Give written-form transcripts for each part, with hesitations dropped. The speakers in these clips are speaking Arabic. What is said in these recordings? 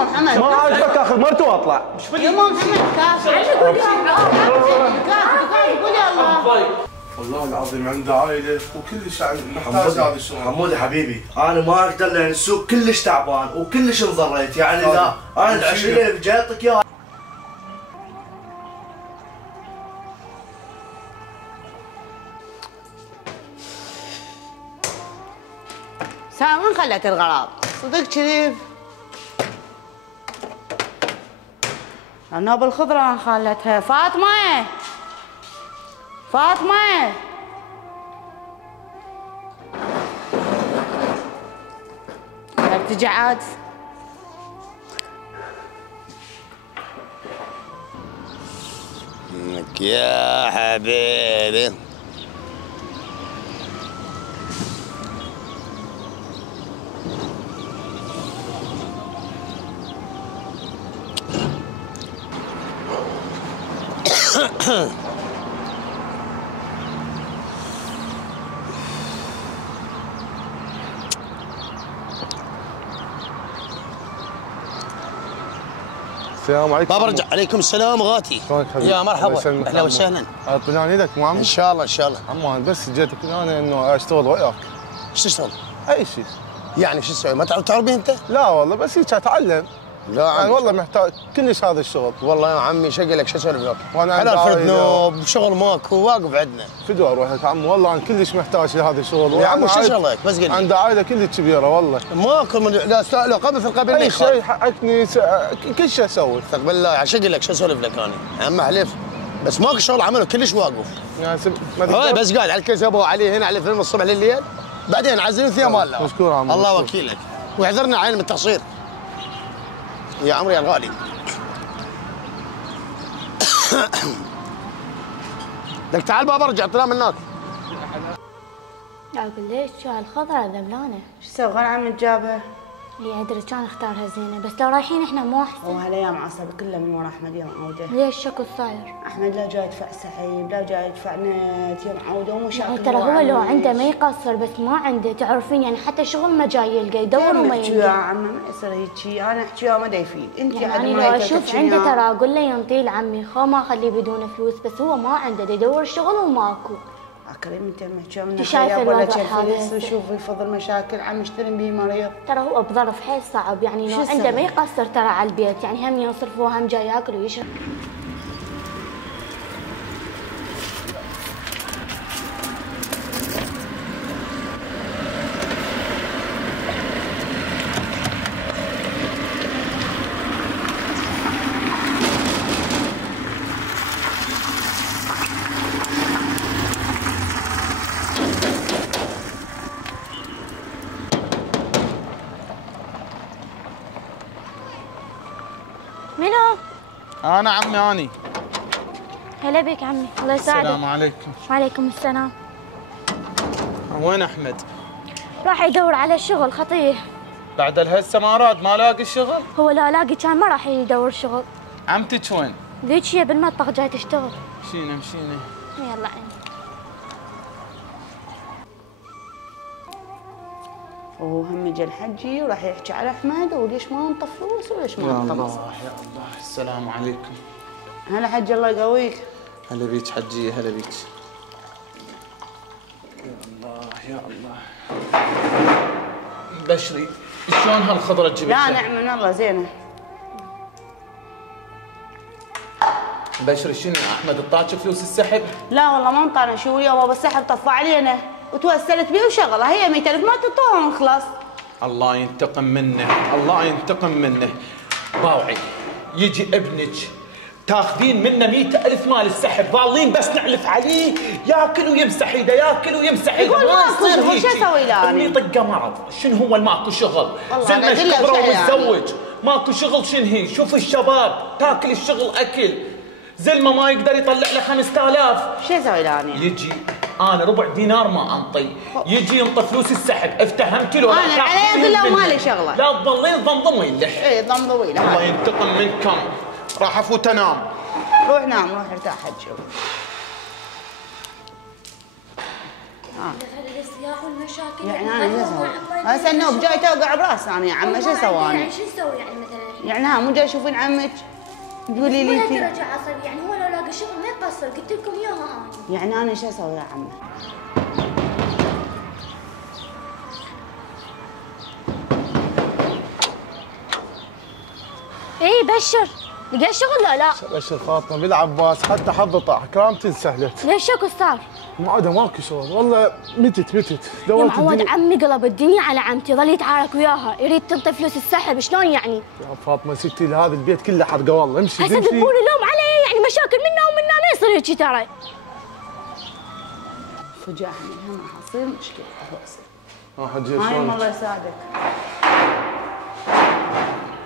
محمد ما عاجبك اخذ مرته واطلع. يا ماما محمد كافي قول يا الله كافي قول يا الله. والله العظيم عنده عائله وكلش محتاج هذا الشغل. حمود يا حبيبي انا ما اقدر لان السوق كلش تعبان وكلش انضريت يعني اذا انا ال 20,000 جاي اعطيك اياها. سامي وين خلت الغراض؟ صدق كذب؟ عناب الخضرة خالتها. فاطمة فاطمة ترجع عاد. يا حبيبي السلام عليكم. بابا رجع. عليكم السلام غاتي. شلونك حبيبي؟ يا مرحبا اهلا وسهلا. اطمئنان ايدك مو عمي؟ ان شاء الله ان شاء الله. عمو انا بس جيتك انا انه اشتغل وياك. ايش تشتغل؟ اي شيء. يعني شو تسوي؟ ما تعرف تعربي انت؟ لا والله بس هيك اتعلم. لا يعني عمي والله محتاج كلش هذا الشغل. والله يا عمي شقي لك شو اسولف لك؟ وانا حلال فرد نوب شغل ماكو واقف عندنا. فدو اروح لك عمو والله انا كلش محتاج لهذا الشغل. يا عمو شو شغلك؟ بس قل لي. عندي عائله كلش كبيره والله. ماكو من لا قبل في القبيل اي شيء حقكني كل شيء اسوي. استقبل الله يعني شقي لك شو اسولف لك انا؟ يا عم احلف بس ماكو شغل عمله كلش واقف. يعني هاي بس قاعد على الكرسي ابو علي هنا على فيلم الصبح لليل بعدين عزلوا في امان الله. مشكور عمو. الله وكيلك واعذرنا عين من التقصير. يا عمري يا الغالي. لك تعال بابا ارجع طلع منك. اقول ليش شو هالخضرة ذبلانة؟ شو سوي غير عم تجابها؟ اللي ادري كان اختارها زينة بس لو رايحين احنا مو احسن. وهالايام عصب كله من ورا احمد يا معوده. ليش شكو صاير؟ احمد لا جاي يدفع سحيب لا جاي يدفع نت يا معوده ومشاكل. يعني ترى هو لو عنده ما يقصر بس ما عنده تعرفين يعني حتى شغل ما جاي يلقى يدور وما يلقى. يا عمي ما يصير هيجي انا احكي ما دا يفيد انت يعني لو اشوف عنده ترى اقول له ينطي لعمي خو ما اخليه بدون فلوس بس هو ما عنده دا يدور شغل وماكو. كريم انت محكي من شايفه الوضع هذا وشوفي يفضل مشاكل عم يشتري به مريض. ترى هو بظرف حيل صعب يعني لو عنده ما يقصر ترى على البيت يعني هم يصرف وهم جاي ياكل ويشرب. منو؟ أنا عمي أني. هلا بك عمي، الله يساعدك. السلام عليكم. وعليكم السلام. وين أحمد؟ راح يدور على شغل خطيه. بعد هسه ما راد ما لاقي الشغل؟ هو لا لاقي كان ما راح يدور شغل. عمتك وين؟ ذيك هي بالمطبخ جاي تشتغل. مشينا مشينا. يلا عيني. وهو هم جا الحجي وراح يحكي على احمد وليش ما انطى فلوس وليش ما انطى مصر. يا الله السلام عليكم. هلا حجي الله يقويك. هلا بيك حجيه هلا بيك. يا الله يا الله. بشري شلون هالخضره تجيب؟ لا نعم من الله زينه. بشري شنو احمد اعطاك فلوس السحب؟ لا والله ما انطانا شو يا بابا السحب طفى علينا وتوسلت بيه وشغله هي 100,000 ما تعطوها ونخلص. الله ينتقم منه الله ينتقم منه. باوعي يجي ابنك تاخذين منه 100,000 مال السحب ظالين بس نعلف عليه ياكل ويمسح ايده ياكل ويمسح ايده. يقول ماكو شغل شو اسوي له ابني طقه مرض شنو هو الماكو شغل؟ والله زلمه كبره ومتزوج ماكو شغل شنو هي؟ شوف الشباب تاكل الشغل اكل زلمه ما يقدر يطلع له 5000. شو اسوي له انا؟ يجي انا ربع دينار ما انطي يجي ينطي فلوس السحب افتهمتي له انا علي اقول له مالي شغله. لا تظلين تضمضمي اللح. اي ضمضمي له. الله ينتقم منكم. راح افوت انام. روح نام روح ارتاح حجي. الصداع والمشاكل. يعني انا شو اسوي؟ هسه النوب جاي توقع براسي انا يا عمه شو اسوي انا؟ يعني شو نسوي يعني مثلا؟ يعني ها مو جاي تشوفين عمك تقولي لي انت درجة عصبي يعني هو لو لاقى شغل ما يقصر قلت لكم اياها انا. يعني انا شو اسوي يا عمه؟ اي بشر لقى شغل لا؟ بشر فاطمه بالعباس حتى حظ طاح كرامتي انسهلت. ليش شكو صار؟ ما عاد ماكو شغل والله متت يا دورت معود الدنيا. عمي قلب الدنيا على عمتي ظل يتعارك وياها يريد تنطي فلوس السحب شلون يعني؟ يا فاطمه ستي لهذا البيت كله حرقه والله امشي هسه تذبون اللوم علي يعني مشاكل منا ومنا ما يصير هيك ترى. فجأة منها ما حصير مشكله هو حجي هاي شلونك؟ الله يساعدك.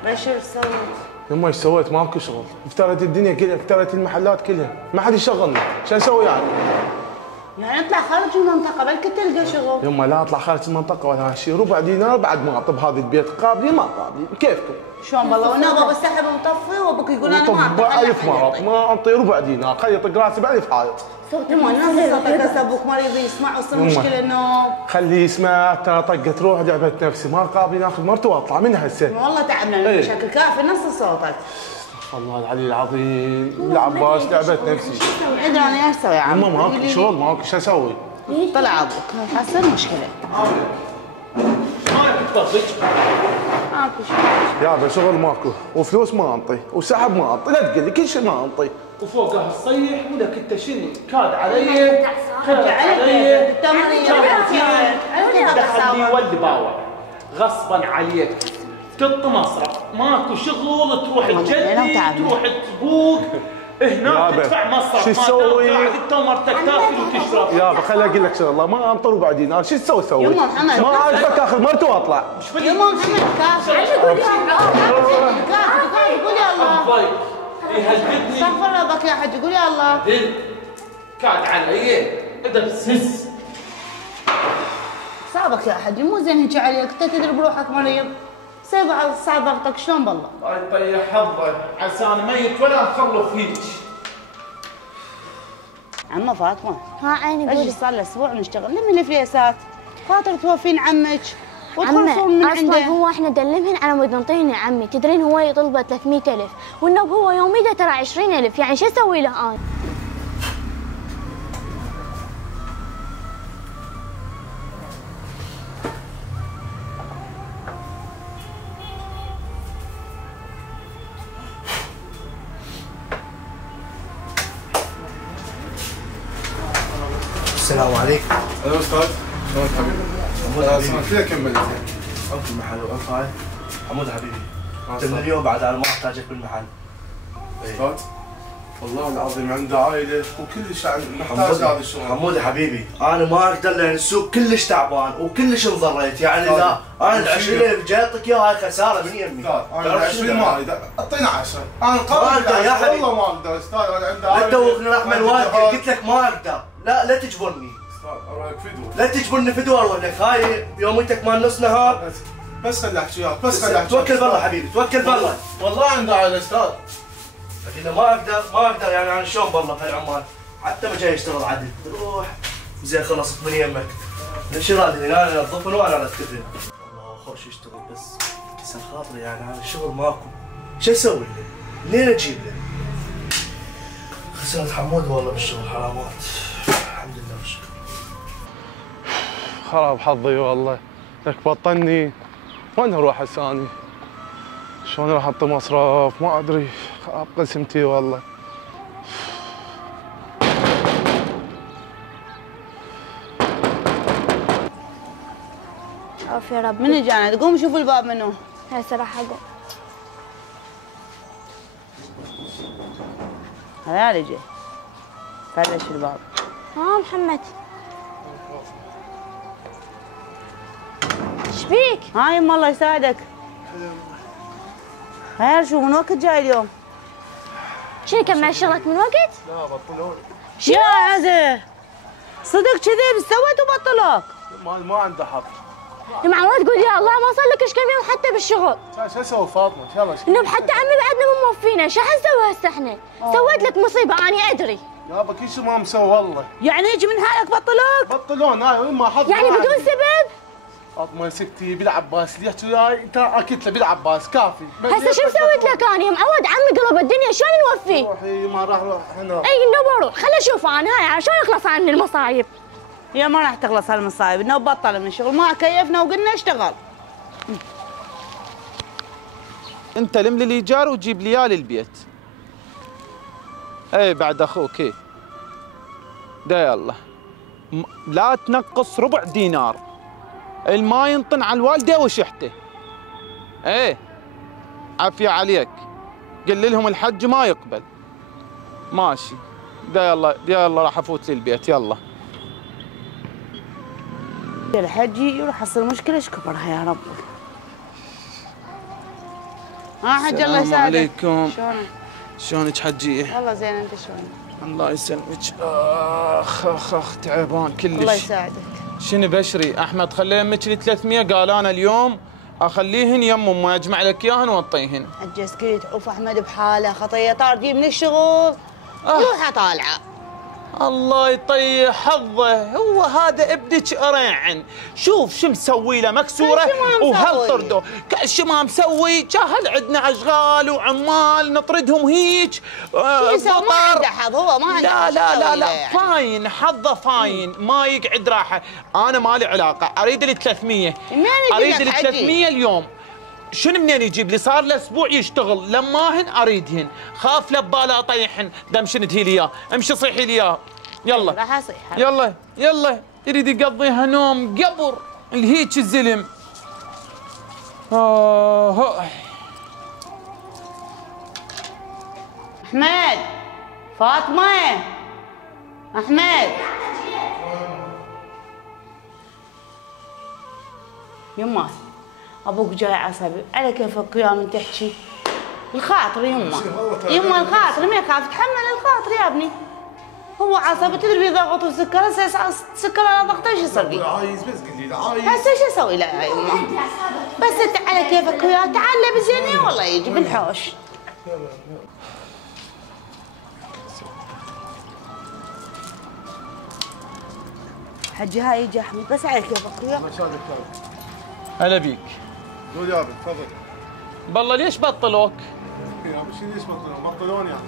بشر سويت؟ يما ايش سويت؟ ماكو شغل، افترت الدنيا كلها، افترت المحلات كلها، ما حد يشغلنا، شو نسوي يعني؟ يعني اطلع خارج المنطقة بلكي تلقى شغل. يما لا اطلع خارج المنطقة ولا هالشيء، ربع دينار بعد ما اطب هذا البيت، قابلين ما قابلين، كيفكم؟ شلون بالله ونابا بالسحب مطفي وابوك يقول انا ما طب 1000 مرة ما اعطي ربع دينار، خلي يطق راسي ب1000 حائط. يما الناس صوتك هسه ابوك ما يبي يسمع ويصير مشكلة انه خليه يسمع، ترى طقت روح لعبت نفسي، ما قابلين اخذ مرته واطلع من هسه. والله تعبنا من المشاكل كافي نص صوتك. والله العلي العظيم بالعباس لعبت نفسي. ادري انا ايش اسوي يا عم؟ يما ماكو شغل ماكو شو اسوي؟ طلع ابوك حصل مشكلة. ماكو شغل. يابا شغل ماكو، وفلوس ما انطي، وسحب ما انطي، لا تقول لي كل شيء ما انطي. وفوقها الصيح ولك انت شنو كاد علي كاد علي التمرين دخل لي ولد باوع غصبا عليك تط مصرف ماكو شغل تروح تجدي تروح تبوق هناك تدفع مصرف شو تسوي؟ قاعد انت ومرتك تاكل وتشرب يابا خليني اقول لك شغله ما انطر ربع دينار شو تسوي؟ يما محمد ما عجبك اخذ مرته واطلع. يما محمد كافي كافي قول يا الله. هالقدني استغفر الله بك يا حج قول يا الله. كاد علي ادب سس صابك يا حج مو زين هيك عليك انت تدري بروحك مريض. سيب على صعب ضغطك شلون بالله؟ الله يطيح حظك عسى انا ميت ولا مخلف هيك. عمه فاطمه ها عيني قولي. ايش صار له اسبوع نشتغل لمن الفليسات خاطر توفين عمك وتخلصون من عنده. اصلا هو احنا دلمهن على مود نعطيهن يا عمي تدرين هو يطلبه 300,000 والنوب هو يوميته ترى 20,000 يعني شو اسوي له انا؟ السلام عليكم. هلا استاذ شلونك حبيبي؟ سمعت فيها كملت عمود المحل وقف هاي. حمود حبيبي انت من اليوم بعد انا ما احتاجك بالمحل. استاذ والله العظيم عنده عائله وكلش محتاج هذا الشغل. حمود حبيبي انا ما اقدر لان السوق كلش تعبان وكلش انضريت يعني اذا انا ال 20,000 جاي اعطيك اياها هاي خساره من يمي. انا 20 ما اريد اعطينا 10 انا قابل يا حبيبي والله ما اقدر استاذ انا عندي لا تدوخني رحمه الوالده قلت لك ما اقدر لا تجبرني استاذ اروح فدوه لا تجبرني فدوه اروح لك هاي يوميتك مال نص نهار. بس خلي احكي وياك بس خلي احكي. توكل بالله حبيبي توكل بالله. والله عنده عائله استاذ. لكن ما اقدر يعني انا شلون بالله بهالعمال حتى ما جاي يشتغل عدل روح زين خلصت من يمك الانشراط هنا انا انظفهم وانا ارتبهم. والله خوش يشتغل بس كسر خاطري يعني هذا الشغل ماكو شو اسوي له؟ منين اجيب له؟ خسرت حمود والله بالشغل حرامات. الحمد لله والشكر. خراب حظي والله لك بطني وين اروح هسه شلون راح احط مصرف ما ادري خراب قسمتي والله. عوف يا رب. من اجانا تقوم شوف الباب منو؟ هسه راح اقوم. هذا اللي جاي فرش الباب. ها محمد ايش بيك؟ هاي يما الله يساعدك. خير شو من وقت جاي اليوم؟ شنو كمل شغلك من وقت؟ لا بطلوني. يا عزه صدق كذب سويت وبطلوك؟ ما عنده حظ. المعلومات تقول يا الله ما صار لك ايش كم يوم حتى بالشغل. شو اسوي فاطمه؟ يلا انه حتى عمي بعدنا مو موفينا، شو حنسوي هسه احنا؟ سويت لك مصيبه اني ادري. يابا كل شيء ما مسوي والله. يعني يجي من حالك بطلوك؟ بطلون هاي ما حظ يعني بدون سبب؟ فاطمه سكتي بالعباس اللي يحكي وياي انت اكلت له بالعباس كافي. هسه شو مسويت لك انا يا معود عمي قلب الدنيا شلون نوفي؟ روحي ما راح روح هنا. اي انه بروح خليني اشوف انا هاي شلون اخلص عني المصايب؟ يا ما راح تخلص هالمصايب، انه بطل من الشغل ما كيفنا وقلنا اشتغل. انت لم لي الايجار وجيب لي اياه للبيت. اي بعد اخوك اي. دا يلا لا تنقص ربع دينار. الما ينطن على الوالده وشحته. ايه عافيه عليك. قل لهم الحج ما يقبل. ماشي. دا يلا راح افوت للبيت يلا. الحج يروح يصير مشكله ايش كبرها يا رب. ها حج الله يسعدك. السلام عليكم. شلونك؟ شلونك حجيه؟ والله زين انت شلونك؟ الله يسلمك. اخ تعبان كلش. الله يساعدك. شنو بشري؟ احمد خلي يمك لي 300 قال انا اليوم اخليهن يم امي اجمع لك اياهن واعطيهن. حج اسكت عوف احمد بحاله خطيه طاردي من الشغل روحه طالعه. الله يطيح حظه هو هذا ابنك قريعن. شوف شو مسوي له مكسوره وهل طرده شو ما مسوي. جاهل عندنا اشغال وعمال نطردهم هيك. شو يسوي ما عنده حظ هو ما عنده. لا يعني. فاين حظه فاين ما يقعد راحه. انا مالي علاقه اريد لي 300 اريد لي 300 اليوم. شنو منين يجيب لي؟ صار له اسبوع يشتغل لماهن اريدهن خاف له بباله اطيحن. دم شنو تهي لي اياه امشي صيحي لي اياه يلا. راح اصيح يلا يريد يقضيها نوم قبر الهيج الزلم. احمد فاطمه احمد يمه ابوك جاي عصبي على كيفك وياه من تحكي الخاطر يمه الخاطر ما يخاف تحمل الخاطر يا ابني. هو عصبي تدري بيضغط السكر هسه السكر على ضغطه ايش يصير لي؟ عايز بس قل لي عايز هسه ايش اسوي له يا يمه؟ بس انت على كيفك وياه تعال بزيني والله يجي بالحوش. حجي هاي يجي احمد بس على كيفك وياه. هلا بيك. قول يا ابي تفضل. بالله ليش بطلوك؟ يا ابي شو ليش بطلوني يعني؟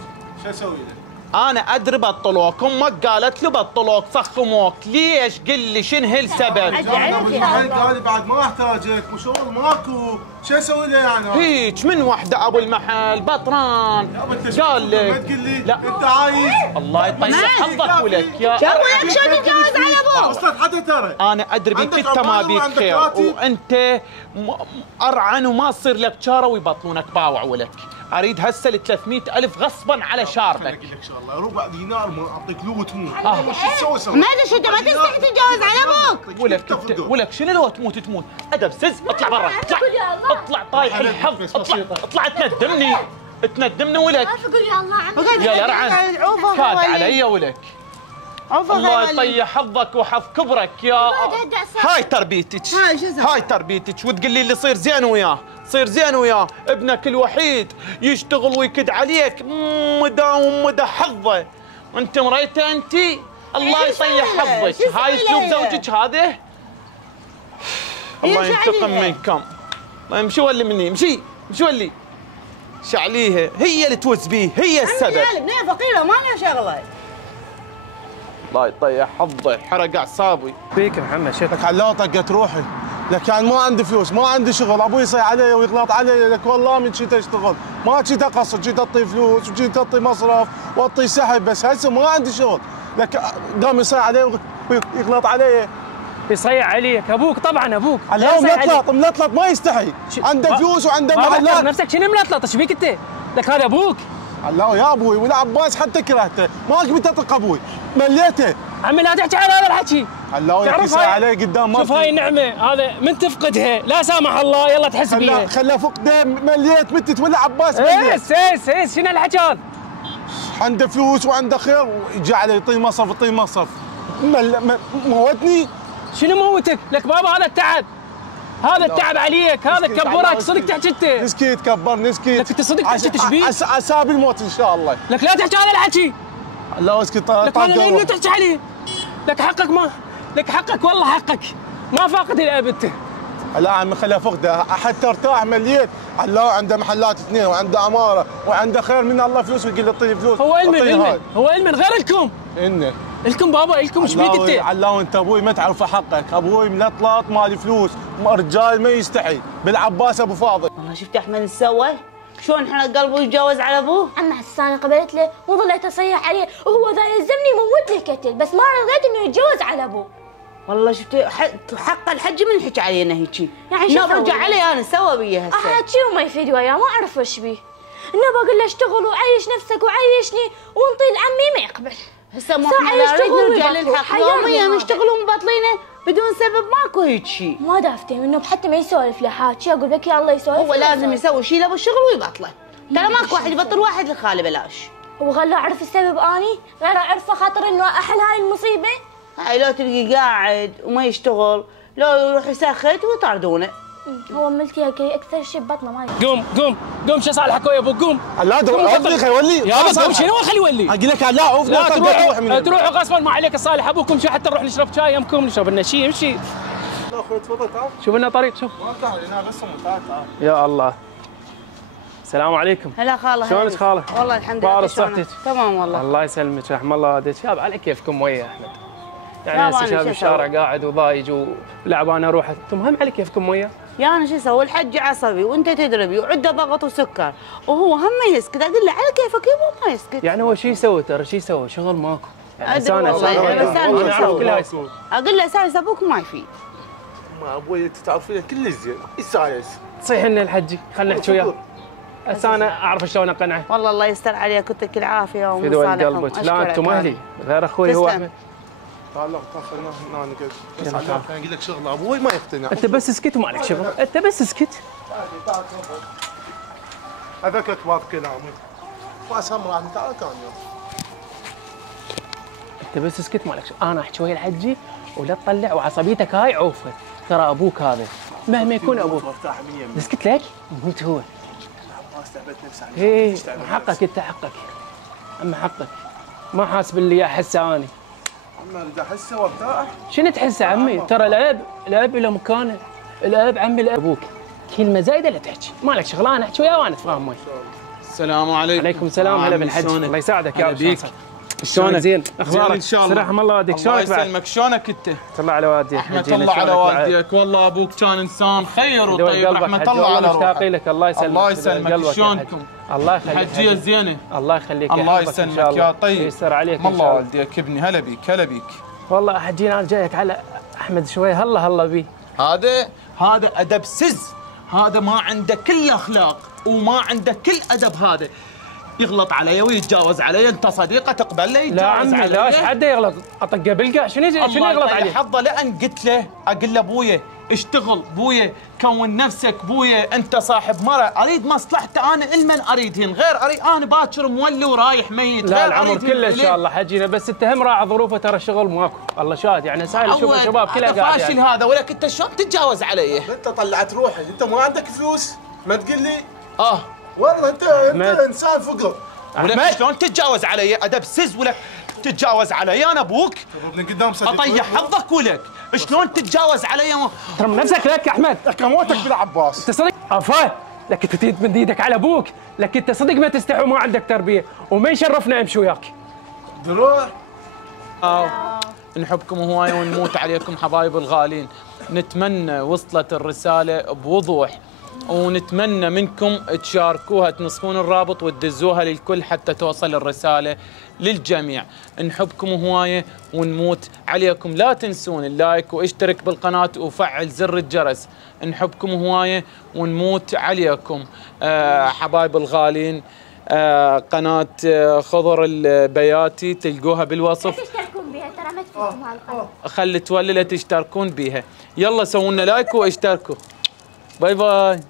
شو اسوي له؟ انا ادري بطلوك. امك قالت له بطلوك فخموك. ليش؟ قل لي شنو هالسبب؟ انا ابو المحل قال لي بعد ما احتاجك وشغل ماكو شو اسوي له يعني؟ هيك من وحده ابو المحل بطران قال لك ما تقول لي لا انت عايز. الله يطيح حظك ولك يا شو ولك شو تتجوز على ابوك؟ اصلا حدا ترى انا ادري بيك انت ما بيك خير وانت ارعن وما تصير لك شاره ويبطلونك باوع ولك. اريد هسه ال 300,000 غصبا على شاربك. اقول لك شغله ربع دينار ما اعطيك لو تموت. شو تسوي؟ ما ادري شو انت ما تستحي تتجوز على ابوك. ولك شنو لو تموت ادب سز اطلع برا اطلع طايح الحظ اطلع تندمني ولك. يا لرعن فات علي ولك. الله يطيح حظك وحظ كبرك يا. هاي تربيتك وتقول لي اللي صير زين وياه ابنك الوحيد يشتغل ويكد عليك مدى حظه. انت مريته انت الله يطيح حظك. هاي اسلوب زوجك هذا؟ الله ينتقم منكم. امشي ولي مني امشي ولي. شعليها هي اللي توز بيه هي السبب. بنيه فقيره ما لها شغله. الله يطيح حظه حرق اعصابي. بيك محمد شكلك حلاوه طقت روحي. لك يعني ما عندي فلوس ما عندي شغل ابوي يصيح علي ويغلط علي. لك والله من جيت اشتغل ما جيت اقصر جيت اعطي فلوس وجيت اعطي مصرف واعطي سحب بس هسه ما عندي شغل. لك قام يصيح علي ويغلط علي. يصيح عليك ابوك طبعا ابوك. على ملطلط ما يستحي. عنده فلوس وعنده محلات. نفسك شنو ملطلط ايش بيك انت؟ لك هذا ابوك. الله يا ابوي ولا عباس حتى كرهته ما قمت اطق ابوي مليته. عمي لا تحكي على هذا الحكي. الله يكسر عليه قدام ما شوف هاي النعمه هذا من تفقدها لا سامح الله يلا تحس بيها. خلى فقده مليت متت ولا عباس مليت. ايس شنو الحكي هذا؟ عنده فلوس وعنده خير ويجي علي يعطيني مصرف موتني. شنو موتك؟ لك بابا هذا التعب هذا التعب عليك هذا كبرك صدق تحكي انت. نسكت كبرني نسكت. لك انت صدق تحكي ايش بيك؟ عساب الموت ان شاء الله. لك لا تحكي هذا الحكي. لا اسكت لك والله لا تحكي عليه. لك حقك ما لك حقك والله حقك ما فاقد الابد. لا عمي خليها فقده حتى ارتاح مليت. الله عنده محلات اثنين وعنده عماره وعنده خير من الله فلوس ويقول لي اعطيني فلوس. هو علم غير لكم. الكم بابا الكم ايش بيك انت؟ علاوي انت ابوي ما تعرف حقك، ابوي ملطلط مالي فلوس، رجال ما يستحي، بالعباس ابو فاضل. والله شفت احمد ايش سوى؟ شلون حرق قلبه يتجاوز على ابوه؟ عم حسان قبلت له وظليت اصيح عليه وهو ذا يلزمني يموت لي القتل، بس ما رضيت انه يتجوز على ابوه. والله شفت حق الحج من يحكي علينا هيجي. يعني شو رجع علي انا سوى بيه هسه. احكي وما يفيد وياه ما اعرف وش بيه. انه بقول له اشتغل وعيش نفسك وعيشني وانطي لعمي ما يقبل. هسه ما احنا نريد نرجع للحق يوميا نشتغلوا مبطلينه بدون سبب ماكو هيك شيء. ما دافته منه حتى ما يسولف له حاجه اقول لك يا الله يسولف. هو لازم يسوي شيء له بالشغل ويبطله. ترى ماكو واحد يبطل واحد لخاله بلاش. هو غير اعرف السبب اني غير اعرفه خاطر انه احل هاي المصيبه. هاي لو تلقي قاعد وما يشتغل لو يروح يسخت ويطردونه. هو ملتي هكي اكثر شيء ببطنه ما قوم شو صالحك ويا ابوك قوم. لا ودي خلي يا قوم شنو خلي يولي. اقول لك لا عوف لا تروحوا غصبا ما عليك صالح ابوكم شو حتى نروح نشرب شاي يمكم نشرب لنا شيء امشي. لا اخوي تفضل تعال. شوف لنا طريق شوف. ما تعال هنا بس تعال. يا الله. السلام عليكم. هلا خاله. شلونك خاله؟ والله الحمد لله. بارك صحتك. تمام والله. الله يسلمك رحم الله والديك. شاب على كيفكم ويا احمد. يعني هسه شاب الشارع قاعد وضايج ولعبان اروح انتم هم على كيفكم وياه. يا انا شو اسوي؟ الحج عصبي وانت تدربي وعنده ضغط وسكر وهو هم ما يسكت. اقول له على كيفك يبا ما يسكت. يعني هو شو يسوي ترى شو يسوي؟ شغل ماكو. يعني انا اعرف كل هاي اقول له سايس ابوك ما يفيد. ما ابوي انت تعرفين كلش زين. ايش سايس؟ تصيح لنا الحجي خلينا نحكي وياه. هسه انا اعرف شلون اقنعه. والله الله يستر عليك يعطيك العافيه ومصالحهم. قلبك لا انتم اهلي غير اخوي هو احمد. تعال خلينا هنا نقعد. بس انا اقول لك شغله ابوي ما يقتنع. انت بس اسكت وما عليك شغل. انت بس اسكت. تعال هذاك اكبر كلامي. واسمر عن تعال كان يوم. انت بس اسكت ما عليك شغل. انا احكي ويا الحجي ولا تطلع وعصبيتك هاي عوفه. ترى ابوك هذا مهما يكون ابوك. اسكت ليك موت هو. ايه حقك انت حقك. اما حقك ما حاسب اللي احسه اني. عمي اريد احسه وارتاح. شنو تحسه عمي؟ ترى الاب له مكانه. الاب عمي الاب ابوك. كلمه زايده لا تحكي، ما لك شغل انا احكي وياه وانا اتفاهم وياه. السلام عليكم. عليكم السلام هلا بالحج الله يساعدك يا ابو. شلونك؟ زين اخبارك؟ ان شاء الله. رحم الله والديك شلونك بعد؟ الله يسلمك شلونك انت؟ الله على والديك. رحمة الله على والديك والله ابوك كان انسان خير وطيب رحمة الله على روحك. مشتاقين لك الله يسلمك. الله يسلمك شلونكم؟ الله يخليك. الحجية زينة. الله يخليك. الله يسلمك يا طيب. يسر عليك ان الله والديك ابني هلا بيك هلا بيك. والله حجينا انا جايك على احمد شوي هلا بيه. هذا ادب سز. هذا ما عنده كل اخلاق وما عنده كل ادب. هذا يغلط علي ويتجاوز علي. انت صديقه تقبل له يتجاوز علي؟ لا عمي لا ايش حد يغلط اطقه بالقاع. شنو يغلط عليه؟ حظه لان قلت له اقول له ابويا اشتغل بويا كون نفسك بويا انت صاحب مره اريد مصلحته. انا المن اريد هن غير اريد انا باكر مولي ورايح ميت. لا العمر كله ان شاء الله حجينا بس انت هم راعي ظروفه ترى الشغل ماكو. الله شاهد يعني سائل شوف الشباب كلها قاعد فاشل يعني. هذا ولك انت شلون تتجاوز علي؟ انت طلعت روحي انت ما عندك فلوس ما تقول لي والله انت انسان فقر. ولك شلون تتجاوز علي؟ ادب سز ولك تتجاوز علي انا ابوك؟ اطيح حظك ولك شلون تتجاوز علي؟ ترى من نفسك لك يا احمد. موتك بالعباس. انت صدق افا لك انت تمد ايدك على ابوك. لك انت صدق ما تستحي وما عندك تربيه وما يشرفنا امشي وياك. دروح نحبكم هواي ونموت عليكم حبايب الغالين. نتمنى وصلت الرساله بوضوح ونتمنى منكم تشاركوها تنصفون الرابط وتدزوها للكل حتى توصل الرسالة للجميع. نحبكم هواية ونموت عليكم. لا تنسون اللايك واشترك بالقناة وفعل زر الجرس. نحبكم هواية ونموت عليكم حبايب الغالين. قناة خضر البياتي تلقوها بالوصف. تشتركون بها ترى ما تفوتوا مع القناة. خلي تولي تشتركون بها. يلا سووا لنا لايك واشتركوا. باي باي.